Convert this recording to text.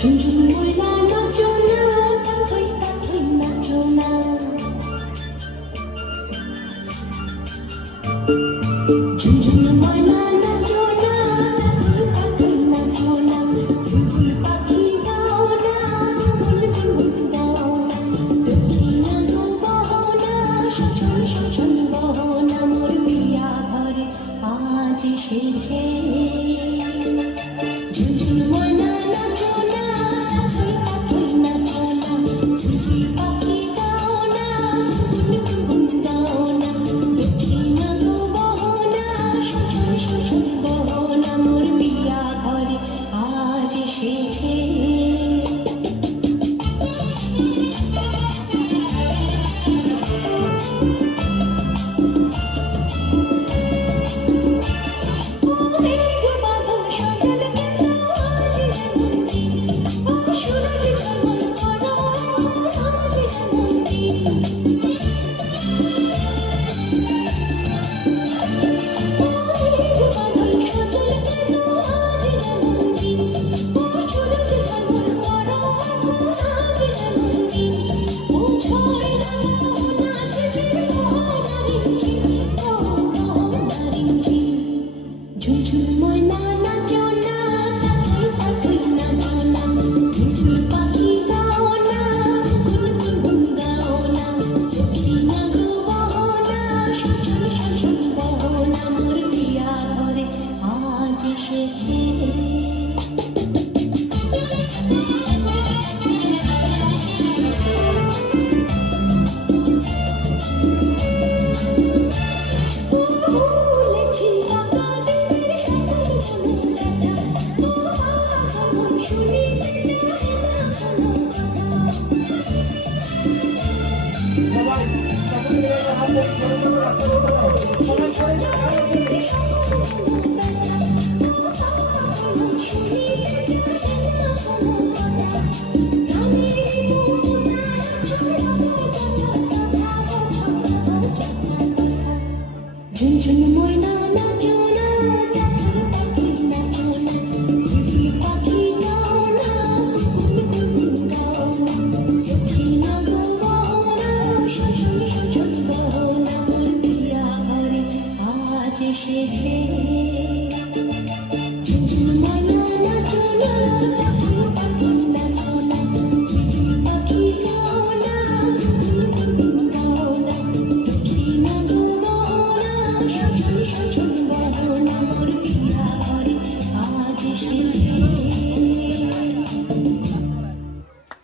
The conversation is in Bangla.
ঝুমঝুম ময়না নাচো না, কাঁথই কাঁথই নাচো না। ঝুমঝুম ময়না নাচো না, কাঁথই কাঁথই নাচো না। বুলবুল পাখি গাও না, গুনগুন গাও না। দক্ষিণা গো বহো না, শোষণ শোষণ বহো না। মোর পিয়া ঘরে আজ এসেছে। ঝুমঝুম ময়না নাচো না, কাঁথই কাঁথই নাচো না। বুলবুল পাখি গাও না, গুনগুন গাও না। দক্ষিণা গো বহো না, শোষণ শোষণ বহো না। মোর পিয়া ঘরে আজ এসেছে। ও মেঘ বাদল সজল কেন আজ এমন দিন? ও সূরজ ঝলমল করো আজ এমন দিন। ও মেঘ বাদল সজল কেন আজ এমন দিন? ও সূরজ ঝলমল করো আজ এমন দিন। ও ঝড় রাঙা নাচছে মোহনারিঞ্ঝিন, ও মোহনারিঞ্ঝিন। ঝুমঝুম ময়না নাচো না, কাঁথই কাঁথই নাচো না। বুলবুল পাখি গাও না, গুনগুন গাও না। দক্ষিণা গো বহো না, শোষণ শোষণ বহো না। মোর পিয়া ঘরে আজ এসেছে। ও ভুলেছি কাকাদের সকল মনোব্যথা, ও আগমন শুনিতে চাহে না কোনো কথা। ভুলেছি কাকাদের সকল মনোব্যথা, ও আগমন শুনিতে চাহে না কোনো কথা। প্রাণের মোহনায় ছড়াবো কথা কথা কথা কথা। ঝুনঝুন ময়না নাচো না, কাঁথই কাঁথই নাচো না। বুলবুল পাখি গাও না, গুনগুন গাও না। দক্ষিণা গো বহো না, শোষণ শোষণ বহো না। মোর পিয়া ঘরে আজ এসেছে। ঝুনঝুন ময়না নাচো না, কাঁথই কাঁথই নাচো না। বুলবুল পাখি গাও না, গুনগুন গাও না। দক্ষিণা গো বহো না, শোষণ শোষণ